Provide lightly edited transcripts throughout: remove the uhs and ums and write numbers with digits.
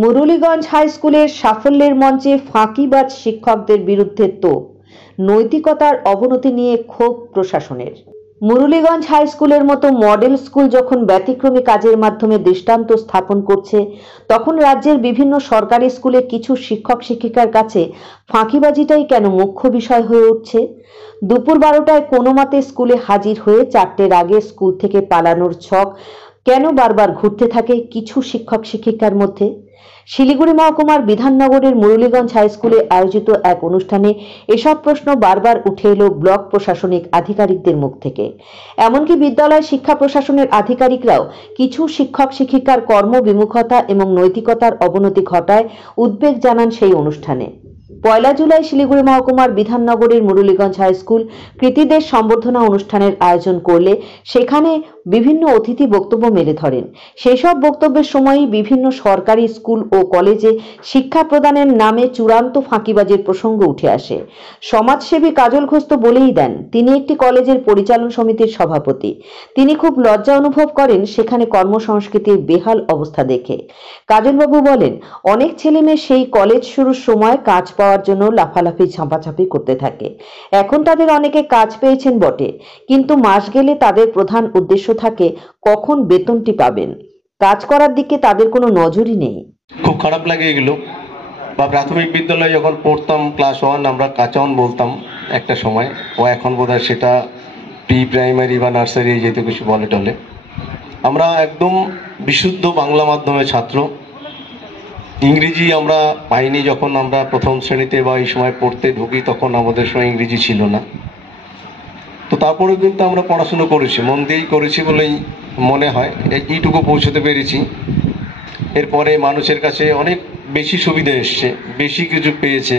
Muraliganj high স্কুলের সাফল্যের মঞ্চে ফাঁকিবাজ শিক্ষকদের বিরুদ্ধে তোপ, নৈতিকতার অবনতি নিয়ে ক্ষোভ প্রশাসনের। মুরলীগঞ্জ হাই স্কুলের মতো মডেল স্কুল যখন ব্যতিক্রমী কাজের মাধ্যমে দৃষ্টান্ত স্থাপন করছে, তখন রাজ্যের বিভিন্ন সরকারি স্কুলে কিছু শিক্ষক শিক্ষিকার কাছে ফাঁকিবাজিটাই কেন মুখ্য বিষয় হয়ে উঠছে? দুপুর 12টায় কোনো মতে স্কুলে হাজির হয়ে 4টের আগে স্কুল থেকে পালানোর ছক কেন বারবার ঘুরতে থাকে কিছু শিক্ষক শিক্ষিকার মধ্যে? শিলিগুড়ি মহকুমার বিধাননগরের মুরলীগঞ্জ হাই স্কুলে আয়োজিত এক অনুষ্ঠানে এসব প্রশ্ন বারবার উঠে এলো ব্লক প্রশাসনিক আধিকারিকদের মুখ থেকে। এমনকি বিদ্যালয় শিক্ষা প্রশাসনের আধিকারিকরাও কিছু শিক্ষক শিক্ষিকার কর্মবিমুখতা এবং নৈতিকতার অবনতি ঘটায় উদ্বেগ জানান সেই অনুষ্ঠানে। 1 জুলাই শিলিগুড়ি মহকুমার বিধাননগরের মুরলীগঞ্জ হাই স্কুল কৃতীদের সম্বর্ধনা অনুষ্ঠানের আয়োজন করলে সেখানে বিভিন্ন অতিথি বক্তব্য মেলে ধরেন। সেই সব বক্তব্যের সময়ই বিভিন্ন সরকারি স্কুল ও কলেজে শিক্ষা প্রদানের নামে চূড়ান্ত ফাঁকিবাজির প্রসঙ্গ উঠে আসে। সমাজসেবী কাজল ঘোষ তো বলেই দেন তিনি একটি কলেজের পরিচালন সমিতির সভাপতি। তিনি খুব লজ্জা অনুভব করেন সেখানে কর্মসংস্কৃতির বেহাল অবস্থা দেখে। কাজলবাবু বলেন, অনেক ছেলে মেয়ে সেই কলেজ শুরুর সময় কাজ পাওয়ার জন্য লাফালাফি ঝাঁপাঝাঁপি করতে থাকে। এখন তাদের অনেকে কাজ পেয়েছেন বটে, কিন্তু মাস গেলে তাদের প্রধান উদ্দেশ্য থাকে কখন বেতনটি পাবেন। কাজ করার দিকে তাদের কোনো নজরই নেই। খুব খারাপ লাগে এগুলো। বা প্রাথমিক বিদ্যালয়ে যখন পড়তাম ক্লাস 1 আমরা কাঁচা 1 বলতাম একটা সময়, ও এখন বোধহয় সেটা প্রি প্রাইমারি বা নার্সারি যেহেতু কিছু বলে টলে। আমরা একদম বিশুদ্ধ বাংলা মাধ্যমের ছাত্র। ইংরেজি আমরা পাইনি যখন আমরা প্রথম শ্রেণীতে বা এই সময় পড়তে ঢুকি, তখন আমাদের সময় ইংরেজি ছিল না। তো তারপরেও কিন্তু আমরা পড়াশুনো করেছি, মন দিয়েই করেছি বলেই মনে হয় এইটুকু পৌঁছতে পেরেছি। এরপরে মানুষের কাছে অনেক বেশি সুবিধা এসছে, বেশি কিছু পেয়েছে,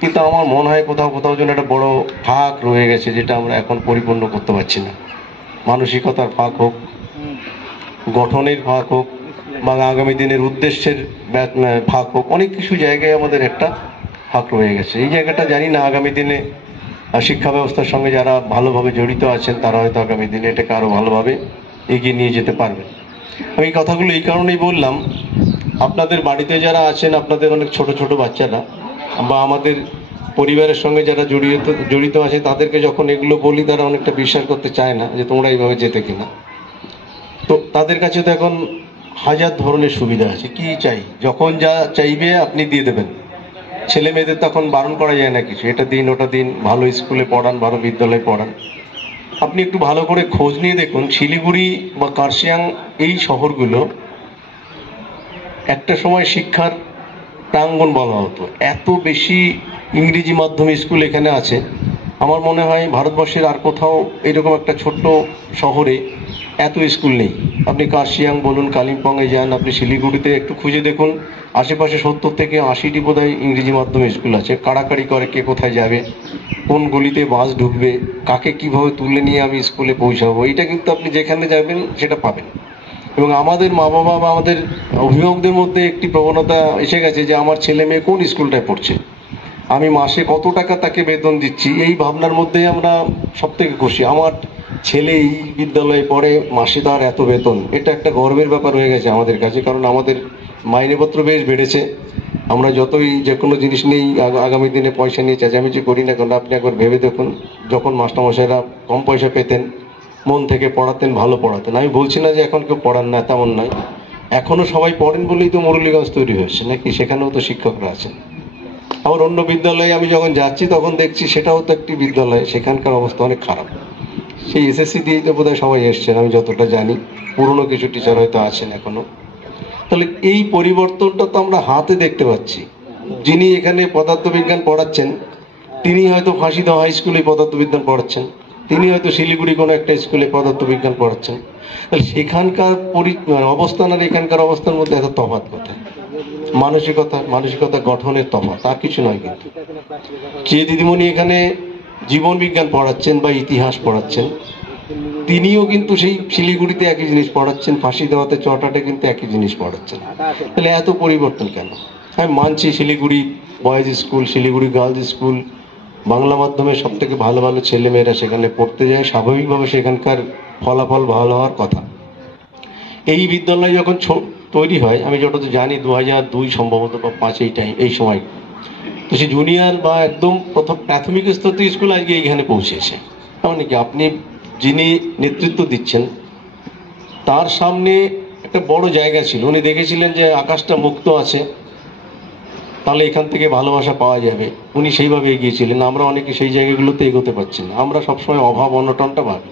কিন্তু আমার মনে হয় কোথাও কোথাও যেন একটা বড় ফাঁক রয়ে গেছে, যেটা আমরা এখন পরিপূর্ণ করতে পারছি না। মানসিকতার ফাঁক হোক, গঠনের ফাঁক হোক, বা আগামী দিনের উদ্দেশ্যের ফাঁক হোক, অনেক কিছু জায়গায় আমাদের একটা ফাঁক রয়ে গেছে। এই জায়গাটা জানি না আগামী দিনে শিক্ষা ব্যবস্থার সঙ্গে যারা ভালোভাবে জড়িত আছেন তারা হয়তো আগামী দিনে এটাকে আরও ভালোভাবে এগিয়ে নিয়ে যেতে পারবে। আমি কথাগুলো এই কারণেই বললাম, আপনাদের বাড়িতে যারা আছেন, আপনাদের অনেক ছোট ছোট বাচ্চারা বা আমাদের পরিবারের সঙ্গে যারা জড়িত আছে, তাদেরকে যখন এগুলো বলি তারা অনেকটা বিশ্বাস করতে চায় না যে তোমরা এইভাবে যেতে কিনা। তো তাদের কাছে তো এখন হাজার ধরনের সুবিধা আছে, কি চাই, যখন যা চাইবে আপনি দিয়ে দেবেন। ছেলে মেয়েদের তখন বারণ করা যায় না কিছু, এটা দিন ওটা দিন, ভালো স্কুলে পড়ান, ভালো বিদ্যালয়ে পড়ান। আপনি একটু ভালো করে খোঁজ নিয়ে দেখুন, শিলিগুড়ি বা কার্শিয়াং এই শহরগুলো একটা সময় শিক্ষার প্রাঙ্গণ বলা হতো। এত বেশি ইংরেজি মাধ্যম স্কুল এখানে আছে, আমার মনে হয় ভারতবর্ষের আর কোথাও এরকম একটা ছোট্ট শহরে এত স্কুল নেই। আপনি কার্শিয়াং বলুন, কালিম্পংয়ে যান, আপনি শিলিগুড়িতে একটু খুঁজে দেখুন, আশেপাশে 70 থেকে 80টি বোধহয় ইংরেজি মাধ্যম স্কুল আছে। কাড়াকাড়ি করে কে কোথায় যাবে, কোন গলিতে বাস ঢুকবে, কাকে কিভাবে তুলে নিয়ে আমি স্কুলে পৌঁছাবো, এটা কিন্তু আপনি যেখানে যাবেন সেটা পাবেন। এবং আমাদের মা বাবা বা আমাদের অভিভাবকদের মধ্যে একটি প্রবণতা এসে গেছে যে আমার ছেলে মেয়ে কোন স্কুলটায় পড়ছে, আমি মাসে কত টাকা তাকে বেতন দিচ্ছি, এই ভাবনার মধ্যেই আমরা সব থেকে খুশি। আমার ছেলে এই বিদ্যালয়ে পড়ে, মাসে তার এত বেতন, এটা একটা গর্বের ব্যাপার হয়ে গেছে আমাদের কাছে। কারণ আমাদের মাইনেপত্র বেশ বেড়েছে। আমরা যতই যে কোনো জিনিস নেই আগামী দিনে পয়সা নিয়ে চেঁচামেচি করি না কেন, আপনি একবার ভেবে দেখুন, যখন মাস্টারমশাইরা কম পয়সা পেতেন, মন থেকে পড়াতেন, ভালো পড়াতেন। আমি বলছি না যে এখন কেউ পড়ান না, তেমন নয়, এখনো সবাই পড়েন বলেই তো মুরলীগঞ্জ তৈরি হয়েছে নাকি, সেখানেও তো শিক্ষকরা আছেন। আবার অন্য বিদ্যালয়ে আমি যখন যাচ্ছি তখন দেখছি সেটাও তো একটি বিদ্যালয়, সেখানকার অবস্থা অনেক খারাপ। সেই এসএসসি দিয়েই তো বোধহয় সবাই এসছেন, আমি যতটা জানি। পুরনো কিছু টিচার হয়তো আছেন এখনো। তাহলে এই পরিবর্তনটা তো আমরা হাতে দেখতে পাচ্ছি। যিনি এখানে পদার্থবিজ্ঞান পড়াচ্ছেন তিনি হয়তো ফাঁসিদহ হাই স্কুলে পদার্থবিজ্ঞান পড়াচ্ছেন, তিনি হয়তো শিলিগুড়ি কোনো একটা স্কুলে পদার্থবিজ্ঞান পড়াচ্ছেন। তাহলে সেখানকার অবস্থান আর এখানকার অবস্থার মধ্যে এত তফাৎ কোথায়? মানসিকতা গঠনের তফাৎ, আর কিছু নয়। কিন্তু যে দিদিমণি এখানে জীবন বিজ্ঞান পড়াচ্ছেন বা ইতিহাস পড়াচ্ছেন, তিনিও কিন্তু সেই শিলিগুড়িতে একই জিনিস পড়াচ্ছেন, ফাঁসি দেওয়াতে চটাটে কিন্তু একই জিনিস পড়াচ্ছেন। তাহলে এত পরিবর্তন কেন? আমি মানছি Siliguri boys school, Siliguri girls school, Bangla মাধ্যমে সব থেকে ভালো ভালো ছেলেমেয়েরা সেখানে পড়তে যায়, স্বাভাবিকভাবে সেখানকার ফলাফল ভালো হওয়ার কথা। এই বিদ্যালয়ে যখন তৈরি হয়, আমি যতটা জানি 2002 সম্ভবত বা 5 এই সময়। তো সে জুনিয়র বা একদম প্রথম প্রাথমিক স্তর থেকে স্কুল আজকে এইখানে পৌঁছেছে। মানে কি আপনি যিনি নেতৃত্ব দিচ্ছেন তার সামনে একটা বড় জায়গা ছিল, উনি দেখেছিলেন যে আকাশটা মুক্ত আছে, তাহলে এখান থেকে ভালোবাসা পাওয়া যাবে, উনি সেইভাবে এগিয়েছিলেন। আমরা অনেকে সেই জায়গাগুলোতে এগোতে পারছি না, আমরা সবসময় অভাব অনটনটা ভাবি।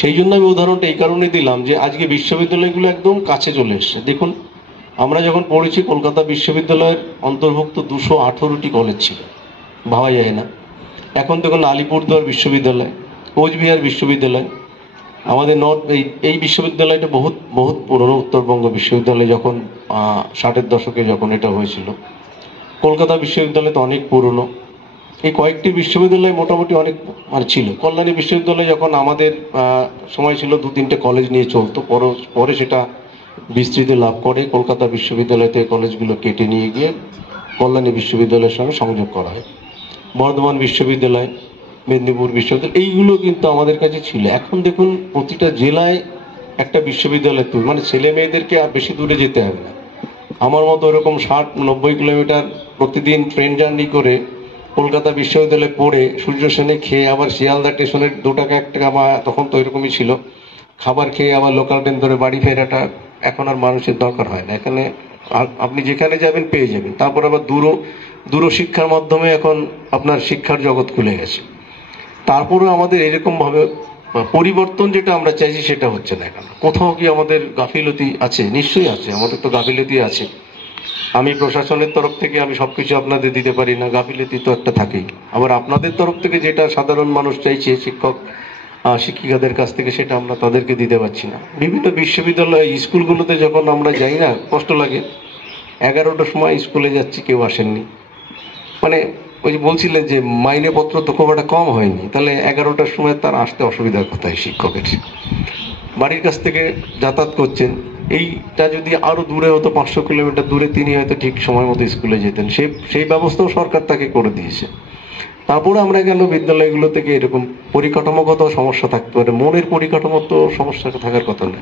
সেই জন্য আমি উদাহরণটা এই কারণে দিলাম যে আজকে বিশ্ববিদ্যালয়গুলো একদম কাছে চলে এসছে। দেখুন, আমরা যখন পড়েছি কলকাতা বিশ্ববিদ্যালয়ের অন্তর্ভুক্ত 218টি কলেজ ছিল, ভাবা যায় না। এখন দেখুন আলিপুরদুয়ার বিশ্ববিদ্যালয়, কোচবিহার বিশ্ববিদ্যালয়, আমাদের এই বিশ্ববিদ্যালয়টা বহুত পুরনো, উত্তরবঙ্গ বিশ্ববিদ্যালয় যখন 60-এর দশকে যখন এটা হয়েছিল। কলকাতা বিশ্ববিদ্যালয় তো অনেক পুরনো। এই কয়েকটি বিশ্ববিদ্যালয় মোটামুটি অনেক ছিল। কল্যাণী বিশ্ববিদ্যালয় যখন আমাদের সময় ছিল 2-3টে কলেজ নিয়ে চলতো, পরে সেটা বিস্তৃতি লাভ করে কলকাতা বিশ্ববিদ্যালয় থেকে কলেজগুলো কেটে নিয়ে গিয়ে কল্যাণী বিশ্ববিদ্যালয়ের সঙ্গে সংযোগ করা হয়। বর্ধমান বিশ্ববিদ্যালয়, মেদিনীপুর বিশ্ববিদ্যালয়, এইগুলো কিন্তু আমাদের কাছে ছিল। এখন দেখুন প্রতিটা জেলায় একটা বিশ্ববিদ্যালয় তৈরি, মানে ছেলে মেয়েদেরকে আর বেশি দূরে যেতে হবে না। আমার মতো এরকম 60-90 কিলোমিটার প্রতিদিন ট্রেন জার্নি করে কলকাতা বিশ্ববিদ্যালয়ে পড়ে সূর্য সেনে খেয়ে আবার শিয়ালদা স্টেশনের 2 টাকা 1 টাকা, বা তখন তো এরকমই ছিল, খাবার খেয়ে আবার লোকাল ট্রেন ধরে বাড়ি ফেরাটা এখন আর মানুষের দরকার হয় না। এখানে আপনি যেখানে যাবেন পেয়ে যাবেন। তারপর আবার দূর শিক্ষার মাধ্যমে এখন আপনার শিক্ষার জগৎ খুলে গেছে। তারপরেও আমাদের এরকমভাবে পরিবর্তন যেটা আমরা চাইছি সেটা হচ্ছে না। এখন কোথাও কি আমাদের গাফিলতি আছে? নিশ্চয়ই আছে, আমাদের তো গাফিলতি আছে। আমি প্রশাসনের তরফ থেকে আমি সবকিছু আপনাদের দিতে পারি না, গাফিলতি তো একটা থাকেই। আবার আপনাদের তরফ থেকে যেটা সাধারণ মানুষ চাইছে শিক্ষক শিক্ষিকাদের কাছ থেকে, সেটা আমরা তাদেরকে দিতে পারছি না। বিভিন্ন বিশ্ববিদ্যালয় স্কুলগুলোতে যখন আমরা যাই না, কষ্ট লাগে। 11টার সময় স্কুলে যাচ্ছি, কেউ আসেননি। মানে ওই যে বলছিলেন যে মাইনেপত্র তো খুব একটা কম হয়নি, তাহলে 11টার সময় তার আসতে অসুবিধার কোথায় শিক্ষকের? বাড়ির কাছ থেকে যাতায়াত করছেন, এইটা যদি আরো দূরে হতো, 500 কিলোমিটার দূরে, তিনি হয়তো ঠিক সময় মতো স্কুলে যেতেন। সেই ব্যবস্থাও সরকার তাকে করে দিয়েছে। তারপরে আমরা কেন বিদ্যালয়গুলো থেকে এরকম পরিকাঠামোগত সমস্যা থাকতে পারে, মনের পরিকাঠামো তো সমস্যা থাকার কথা না।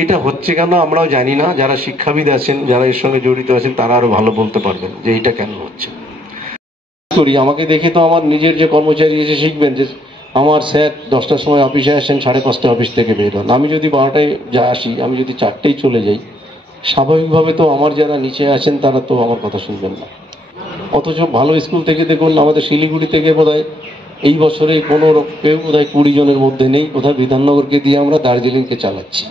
এটা হচ্ছে কেন আমরাও জানি না। যারা শিক্ষাবিদ আছেন, যারা এর সঙ্গে জড়িত আছেন, তারা আরো ভালো বলতে পারবেন যে এটা কেন হচ্ছে। আমাকে দেখে তো আমার নিজের যে কর্মচারী এসে শিখবেন যে আমার স্যার 10টার সময় অফিসে আসেন, 5:30 অফিস থেকে বের হন। আমি যদি 12টায় আসি, আমি যদি 4টেই চলে যাই, স্বাভাবিকভাবে তো আমার যারা নিচে আছেন তারা তো আমার কথা শুনবেন না। অথচ ভালো স্কুল থেকে দেখুন, আমাদের শিলিগুড়ি থেকে বোধহয় এই বছরে কেউ বোধহয় 20 জনের মধ্যে নেই। বোধহয় বিধাননগরকে দিয়ে আমরা দার্জিলিংকে চালাচ্ছি,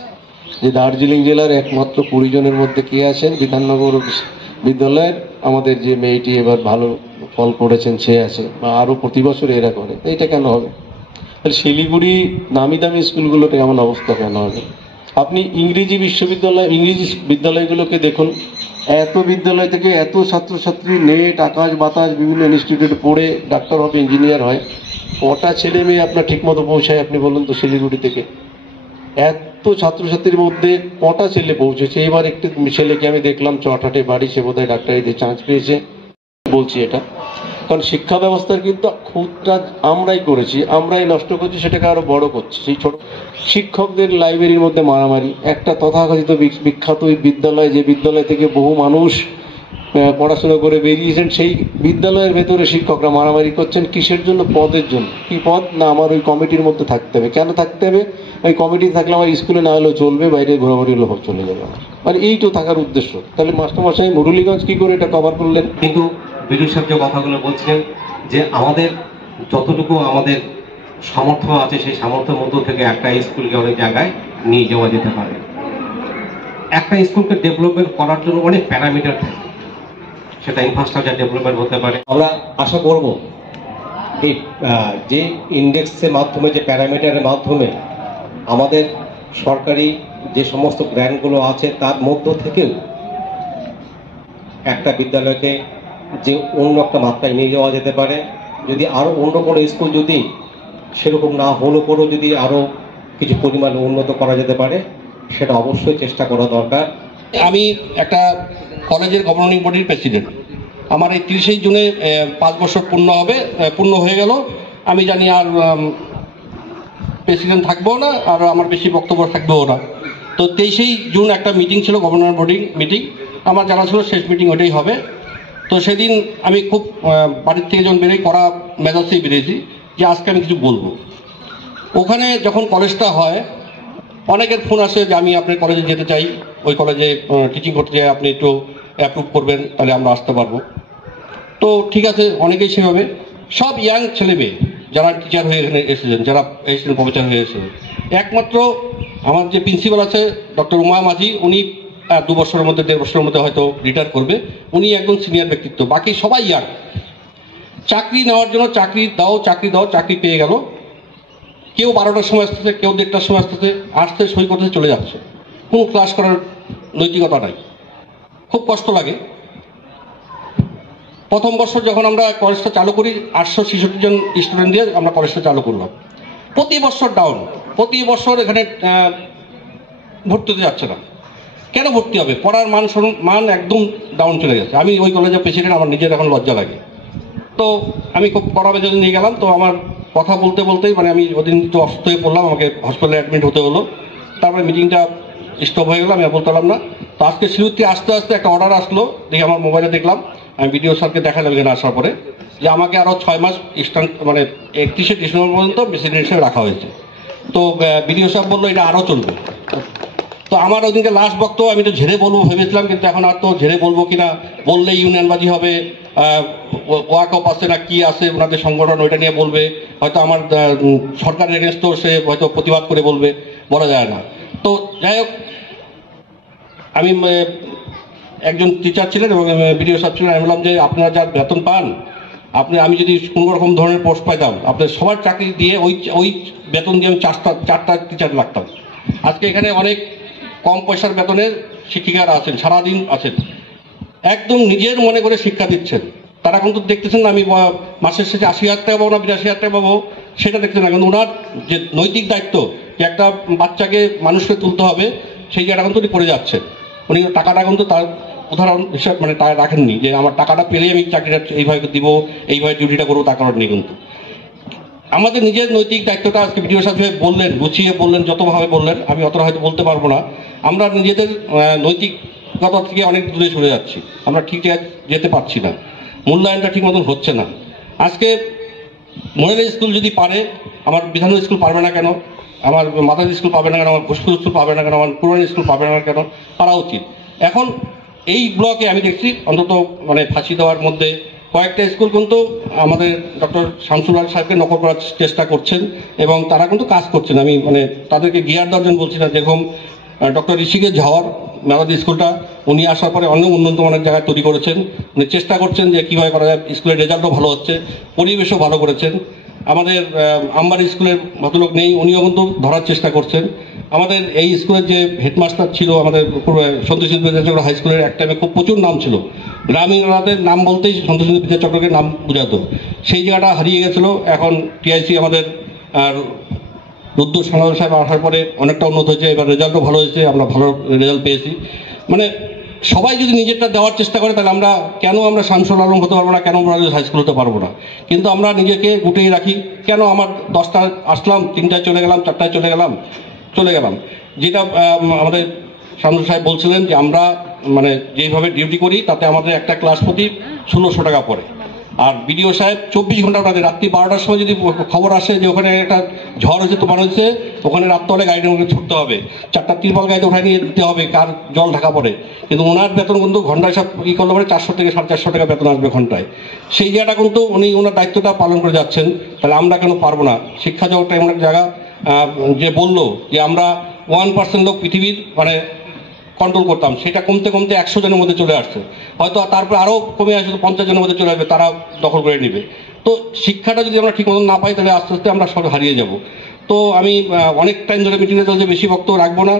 যে দার্জিলিং জেলার একমাত্র 20 জনের মধ্যে কে আছেন বিধাননগর বিদ্যালয়ের আমাদের যে মেয়েটি এবার ভালো ফল করেছেন সে আছে, বা আরো প্রতি বছর এরা করে। এটা কেন হবে? শিলিগুড়ি নামি দামি স্কুলগুলোতে এমন অবস্থা কেন হবে? আপনি ইংরেজি বিদ্যালয়গুলোকে দেখুন, এত বিদ্যালয় থেকে এত ছাত্রছাত্রী নেট আকাশ বাতাস বিভিন্ন ইনস্টিটিউটে পড়ে ডাক্তার হবে, ইঞ্জিনিয়ার হয়, কটা ছেলে মেয়ে আপনার ঠিক মতো পৌঁছায় আপনি বলুন তো? শিলিগুড়ি থেকে এত ছাত্রছাত্রীর মধ্যে কটা ছেলে পৌঁছেছে? এবার একটি ছেলেকে আমি দেখলাম চটহাটে বাড়ি, সে বোধহয় ডাক্তারিতে চান্স পেয়েছে। বলছি এটা কারণ শিক্ষা ব্যবস্থার কিন্তু খুঁতটা আমরাই করেছি, আমরাই নষ্ট করছি, সেটাকে আরো বড় করছি। সেই ছোট শিক্ষকদের লাইব্রেরির মধ্যে মারামারি, একটা তথাকথিত বিখ্যাত বিদ্যালয়, যে বিদ্যালয় থেকে বহু মানুষ পড়াশোনা করে বেরিয়েছেন, সেই বিদ্যালয়ের ভেতরে শিক্ষকরা মারামারি করছেন। কিসের জন্য? পদের জন্য। কি পদ? না আমার ওই কমিটির মধ্যে থাকতে হবে। কেন থাকতে হবে? ওই কমিটি থাকলে আমার স্কুলে না হলেও চলবে, বাইরে ঘোরাঘুরি হলেও চলে যাবে আমার। মানে এই তো থাকার উদ্দেশ্য। তাহলে মাস্টারমশাই মুরলীগঞ্জ কি করে এটা কভার করলেন? কিন্তু বিদ্যুৎ সাহেব যে কথাগুলো বলছিলেন যে আমাদের যতটুকু আমাদের সামর্থ্য আছে, সেই সামর্থ্যের মধ্য থেকে একটা স্কুলকে অনেক জায়গায় নিয়ে যাওয়া যেতে পারে। একটা স্কুলকে ডেভেলপমেন্ট করার জন্য অনেক প্যারামিটার থাকে, সেটা ইনফ্রাস্ট্রাকচার ডেভেলপমেন্ট হতে পারে। আমরা আশা করব এই যে ইন্ডেক্সের মাধ্যমে, যে প্যারামিটারের মাধ্যমে আমাদের সরকারি যে সমস্ত গ্র্যান্টগুলো আছে তার মধ্য থেকেও একটা বিদ্যালয়কে যে অন্য একটা মাত্রায় নিয়ে যাওয়া যেতে পারে। যদি আরো অন্য কোনো স্কুল যদি সেরকম না হলেও পরেও যদি আরো কিছু পরিমাণে উন্নত করা যেতে পারে, সেটা অবশ্যই চেষ্টা করা দরকার। আমি একটা কলেজের গভর্নিং বডির প্রেসিডেন্ট। আমার এই 30শে জুনে 5 বছর পূর্ণ হয়ে গেল। আমি জানি আর প্রেসিডেন্ট থাকবো না, আর আমার বেশি বক্তব্য থাকবেও না। তো 23 জুন একটা মিটিং ছিল, গভর্নর বডি মিটিং, আমার জানা ছিল শেষ মিটিং ওটাই হবে। তো সেদিন আমি খুব বাড়ির থেকে যখন বেরোই করা মেজাজেই বেরিয়েছি যে আজকে আমি কিছু বলবো। ওখানে যখন কলেজটা হয় অনেকের ফোন আসে যে আমি আপনার কলেজে যেতে চাই, ওই কলেজে টিচিং করতে চাই, আপনি একটু অ্যাপ্রুভ করবেন, তাহলে আমরা আসতে পারবো। তো ঠিক আছে, অনেকেই সেভাবে, সব ইয়াং ছেলে মেয়ে যারা টিচার হয়ে এখানে এসেছেন, যারা এসেছেন প্রফেসর হয়ে এসেছেন। একমাত্র আমার যে প্রিন্সিপাল আছে ডক্টর উমা মাঝি, উনি 2 বছরের মধ্যে 1.5 বছরের মধ্যে হয়তো রিটায়ার করবে, উনি একদম সিনিয়র ব্যক্তিত্ব, বাকি সবাই ইয়াং। চাকরি নেওয়ার জন্য চাকরি দাও চাকরি পেয়ে গেল, কেউ 12টার সময় আসতেছে, কেউ 1:30টার সময় আসতে সই করতে চলে যাচ্ছে, কোনো ক্লাস করার নৈতিকতা নাই। খুব কষ্ট লাগে। প্রথম বছর যখন আমরা কলেজটা চালু করি 866 জন স্টুডেন্ট দিয়ে আমরা কলেজটা চালু করলাম। প্রতি বছর ডাউন, প্রতি বছর এখানে ভর্তি হতে যাচ্ছে না। কেন ভর্তি হবে? পড়ার মান একদম ডাউন চলে গেছে। আমি ওই কলেজের প্রেসিডেন্ট, আমার নিজের এখন লজ্জা লাগে। তো আমি খুব কড়া মেজাজে নিয়ে গেলাম। তো আমার কথা বলতে বলতেই মানে আমি ওদিন একটু অসুস্থ হয়ে পড়লাম, আমাকে হসপিটালে অ্যাডমিট হতে হলো। তারপরে মিটিংটা স্টপ হয়ে গেল, আমি বলতে পারলাম না। তো আজকে শিলুতে আসতে আসতে একটা অর্ডার আসলো, দেখি আমার মোবাইলে দেখলাম, আমি বিডিও স্যারকে দেখালাম এখানে আসার পরে, যে আমাকে আরও 6 মাস মানে 31শে ডিসেম্বর পর্যন্ত প্রেসিডেন্ট হিসেবে রাখা হয়েছে। তো বিডিও সাহেব বললো এটা আরও চলবে। তো আমার ওদিনকে লাস্ট বক্তব্য আমি তো ঝেড়ে বলবো ভেবেছিলাম, কিন্তু এখন আর তো ঝেড়ে বলবো কিনা, বললে ইউনিয়নবাজি হবে, ওয়াকআপ আছে না কি আছে ওনাদের সংগঠন, ওইটা নিয়ে বলবে, হয়তো আমার সরকারের এগেনস্টও সে হয়তো প্রতিবাদ করে বলবে, বলা যায় না। তো যাই হোক, আমি একজন টিচার ছিলেন এবং বিডিও সাহেব ছিলেন, আমি বললাম যে আপনারা যা বেতন পান, আমি যদি কোনো রকম ধরনের পোস্ট পাইতাম, আপনার সবার চাকরি দিয়ে ওই বেতন দিয়ে আমি 4টা টিচার লাগতাম। আজকে এখানে অনেক কম পয়সার বেতনের শিক্ষিকারা আছেন, সারাদিন আছেন, একদম নিজের মনে করে শিক্ষা দিচ্ছেন। তারা কিন্তু দেখতেছেন না আমি মাসের শেষে 80,000 টাকা পাবো না 82,000 টাকা পাবো, সেটা দেখতেছেন না। কিন্তু ওনার যে নৈতিক দায়িত্ব, যে একটা বাচ্চাকে মানুষকে তুলতে হবে, সেই জায়গাটা কিন্তু উনি করে যাচ্ছেন। উনি টাকাটা কিন্তু তার উদাহরণ হিসাব মানে তা রাখেননি যে আমার টাকাটা পেলেই আমি চাকরিটা এইভাবে দিব, এইভাবে ডিউটিটা করবো, তা করার নেই। কিন্তু আমাদের নিজের নৈতিক দায়িত্বটা আজকে বিডিও সাহেব বললেন, গুছিয়ে বললেন, যতভাবে বললেন, আমি অতটা হয়তো বলতে পারবো না। আমরা নিজেদের নৈতিকতা থেকে অনেক দূরে চলে যাচ্ছি, আমরা ঠিক যেতে পারছি না, মূল্যায়নটা ঠিক মতন হচ্ছে না। আজকে মহিলা স্কুল যদি পারে, আমার বিধান স্কুল পারবে না কেন? আমার মাতাজি স্কুল পাবে না কেন? আমার ভোজপুর স্কুল পাবে না কেন? আমার পুরানি স্কুল পাবে না কেন? পারা উচিত। এখন এই ব্লকে আমি দেখছি অন্তত মানে ফাঁসি দেওয়ার মধ্যে কয়েকটা স্কুল কিন্তু আমাদের ডক্টর শামসুল হক সাহেবকে নকল করার চেষ্টা করছেন এবং তারা কিন্তু কাজ করছেন। আমি মানে তাদেরকে গিয়ার দর্জন বলছি না। যেরকম ডক্টর ঋষিকেশ ঝাওয়ার মেলাদি স্কুলটা উনি আসার পরে অনেক উন্নত মানের জায়গায় তৈরি করেছেন, উনি চেষ্টা করছেন যে কীভাবে করা যায়। স্কুলের রেজাল্টও ভালো হচ্ছে, পরিবেশও ভালো করেছেন। আমাদের আমবাড়ি স্কুলের ভদ্রলোক নেই, উনিও কিন্তু ধরার চেষ্টা করছেন। আমাদের এই স্কুলের যে হেডমাস্টার ছিল আমাদের সন্তোষ বিদ্যাচক্র হাই স্কুলের, এক টাইমে খুব প্রচুর নাম ছিল, গ্রামীণ এলাকাদের নাম বলতেই সন্তোষ বিদ্যাচক্রকে নাম বোঝাতো, সেই জায়গাটা হারিয়ে গেছিল। এখন টিআইসি আমাদের রুদ্দুর সাংবাদিক সাহেব আসার পরে অনেকটা উন্নত হয়েছে, এবার রেজাল্টও ভালো হয়েছে, আমরা ভালো রেজাল্ট পেয়েছি। মানে সবাই যদি নিজেরটা দেওয়ার চেষ্টা করে, তাহলে আমরা শামসুল আলম হতে পারবো না, কেন আমরা হাই স্কুল হতে পারবো না? কিন্তু আমরা নিজেকে গুটিয়ে রাখি, কেন আমার 10টায় আসলাম, 3টায় চলে গেলাম, 4টায় চলে গেলাম। যেটা আমাদের শামসুল সাহেব বলছিলেন যে আমরা মানে যেভাবে ডিউটি করি তাতে আমাদের একটা ক্লাস প্রতি 1600 টাকা পড়ে। আর বিডিও সাহেব 24 ঘন্টা ওখানে, রাত্রি 12টার সময় যদি খবর আসে যে ওখানে একটা ঝড় হয়েছে, তোমার হয়েছে, ওখানে রাত্রে গাড়ির মধ্যে ছুটতে হবে, 4টা তিরপল গাড়িতে ওখানে নিয়ে দিতে হবে, কার জল ঢাকা পড়ে। কিন্তু ওনার বেতন কিন্তু ঘন্টায় সব করলে পরে 400 থেকে 450 টাকা বেতন আসবে ঘন্টায়। সেই জায়গাটা কিন্তু উনি ওনার দায়িত্বটা পালন করে যাচ্ছেন। তাহলে আমরা কেন পারবো না? শিক্ষা জগৎটা এমন এক জায়গা, যে বললো যে আমরা 1% লোক পৃথিবীর মানে কন্ট্রোল করতাম, সেটা কমতে কমতে 100 জনের মধ্যে চলে আসছে, হয়তো তারপরে আরও কমে আসবে, 50 জনের মধ্যে চলে আসবে, তারা দখল করে নেবে। তো শিক্ষাটা যদি আমরা ঠিক মতন না পাই, তাহলে আস্তে আস্তে আমরা সব হারিয়ে যাব। তো আমি অনেক টাইম ধরে মিটিংয়ে চলছে, বেশি বক্তব্য রাখবো না।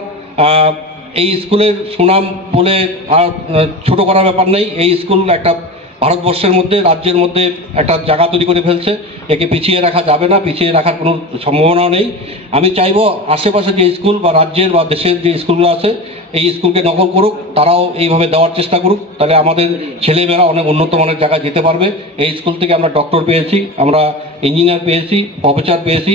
এই স্কুলের সুনাম বলে আর ছোট করার ব্যাপার নেই। এই স্কুল একটা ভারতবর্ষের মধ্যে, রাজ্যের মধ্যে একটা জায়গা তৈরি করে ফেলছে, একে পিছিয়ে রাখা যাবে না, পিছিয়ে রাখার কোনো সম্ভাবনাও নেই। আমি চাইবো আশেপাশে যে স্কুল বা রাজ্যের বা দেশের যে স্কুলগুলো আছে, এই স্কুলকে নকল করুক, তারাও এইভাবে দেওয়ার চেষ্টা করুক, তাহলে আমাদের ছেলেমেয়েরা অনেক উন্নত মানের জায়গায় যেতে পারবে। এই স্কুল থেকে আমরা ডক্টর পেয়েছি, আমরা ইঞ্জিনিয়ার পেয়েছি, প্রফেসর পেয়েছি।